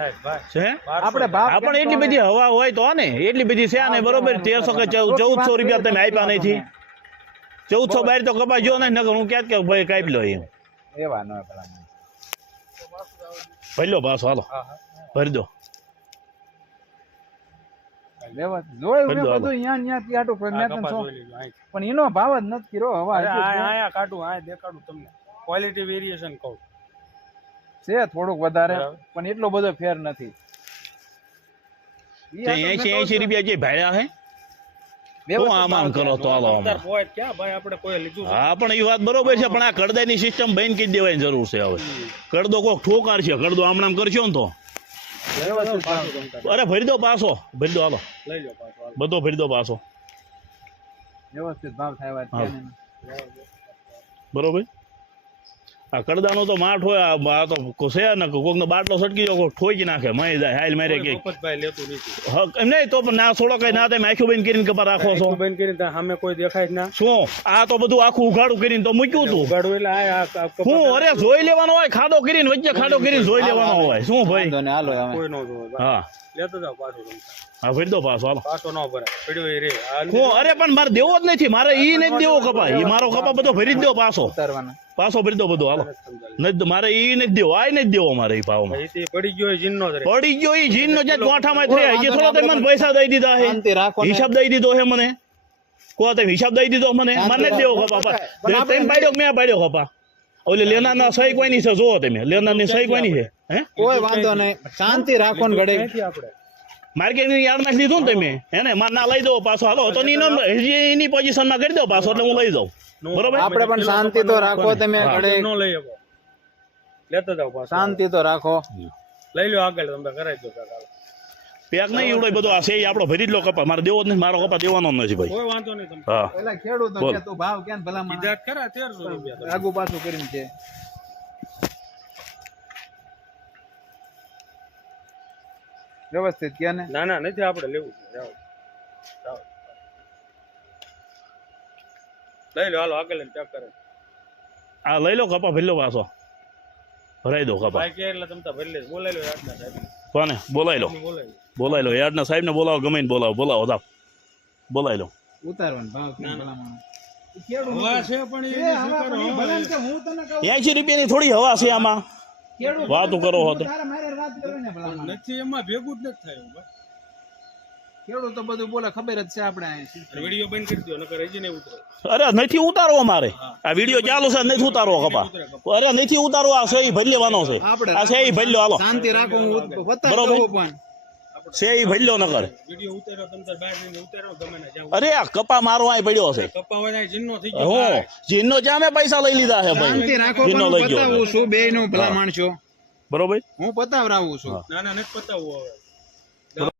આપણે આપણે એટલી બધી હવા હોય તો ને એટલી બધી છે ને બરોબર તેરસો કે ચૌદસો રૂપિયા તમે આપ્યા નથી ચૌદસો બાર તો કપાઈ ગયો ને નગર હું ક્યાં કે ભાઈ કાપી લો એમ એવા ન ભરી લો પાછો હાલો ભરી દો પણ એનો ભાવ જ નથી કર્યો હવા ક્વોલિટી વેરિએશન કહું છે થોડુંક વધારે પણ એટલો બધો ફેર નથી એસી એસી રૂપિયા જે ભાડ્યા હે હા પણ એ વાત બરોબર છે પણ આ કડદાની સિસ્ટમ બંધ કરી દેવાની જરૂર છે હવે કડદો કોક ઠોકાર છે કડદો આમ નામ ને તો અરે ભરી પાછો ભરી દો બધો ભરી પાછો બરોબર આ કડદાનો તો માઠ હોય આ તો છે ને કોકનો બાટલો સટકી જાય ઠોકી નાખે મય જાય હાલ મારે કે એમ નહીં તો પણ ના છોડો કઈ ના તમે આખું બેન કરીને કપા રાખો છો બેન કરીને સામે કોઈ દેખાય ના શું આ તો બધું આખું ઉઘાડું કરીને તો મૂક્યું તું ઉઘાડું એટલે હું અરે જોઈ લેવાનો હોય ખાડો કરીને વચ્ચે ખાડો કરીને જોઈ લેવાનો હોય શું ભાઈ હાલો હા લેતો જાવ પાછું હા ભરી દો પાછો હાલો પાછો ન ભરાય પડ્યો એ રે હું અરે પણ મારે દેવો જ નથી મારે ઈ નથી દેવો કપા એ મારો કપા બધો ભરી દો પાછો પાછો ભરી દો બધો હાલો નથી મારે ઈ નથી દેવો આ નથી દેવો મારે ઈ ભાવમાં પડી ગયો જીનનો પડી ગયો ઈ જીનનો જે ગોઠામાં થયા હજી થોડા તમે મને પૈસા દઈ દીધા હે હિસાબ દઈ દીધો હે મને કો તમે હિસાબ દઈ દીધો મને મને જ દેવો કપા તમે પાડ્યો મેં પાડ્યો કપા ઓલે લેના ના સહી કોઈ ની છે જોવો તમે લેના ની સહી કોઈ ની છે કોઈ વાંધો નહીં શાંતિ રાખો ને ઘડે આપણે માર્કેટિંગ યાદ નાખી દીધું ને તમે એને માર ના લઈ દો પાછો હાલો તો ની હજી એની પોઝિશનમાં કરી દો પાછો એટલે હું લઈ જાઉં બરોબર આપણે પણ શાંતિ તો રાખો તમે ન લઈ આવો લેતો જાવ પાછો શાંતિ તો રાખો લઈ લો આગળ તમે કરાવી દો કાકા પેક નહીં એવડો બધો આ સેય આપણો ભરી જ લો કપા મારે દેવો નહીં મારો કપા દેવાનો નથી ભાઈ કોઈ વાંધો નહીં તમે હા પેલા ખેડૂત તો ભાવ કેમ ભલા મને કરે 1300 રૂપિયા આગુ પાછું કરીને છે વ્યવસ્થિત ગયા ને ના ના નથી આપણે લેવું જાઓ લઈ લો હાલો આગળ ચેક કરે આ લઈ લો કપા ભરી લો પાછો ભરાઈ દો કપા કે એટલે તમે તો ભરી લે બોલાઈ લો યાદના સાહેબ કોને બોલાઈ લો બોલાઈ લો યાદના સાહેબને બોલાવો ગમે બોલાવો બોલાવો જાવ બોલાઈ લો ઉતારવાનો ભાવ ભલામણ એસી રૂપિયાની થોડી હવા છે આમાં વાતો કરો હતો નથી એમાં ભેગું જ નથી થયું અરે આ કપા અરે મારો પડ્યો છે હું જીનો જામે પૈસા લઈ લીધા છે ભાઈ જીનો લઈ ગયો છું બે નું ભલા માણસો બરોબર હું પતાવરાવું છું નાના નથી પતાવવું હવે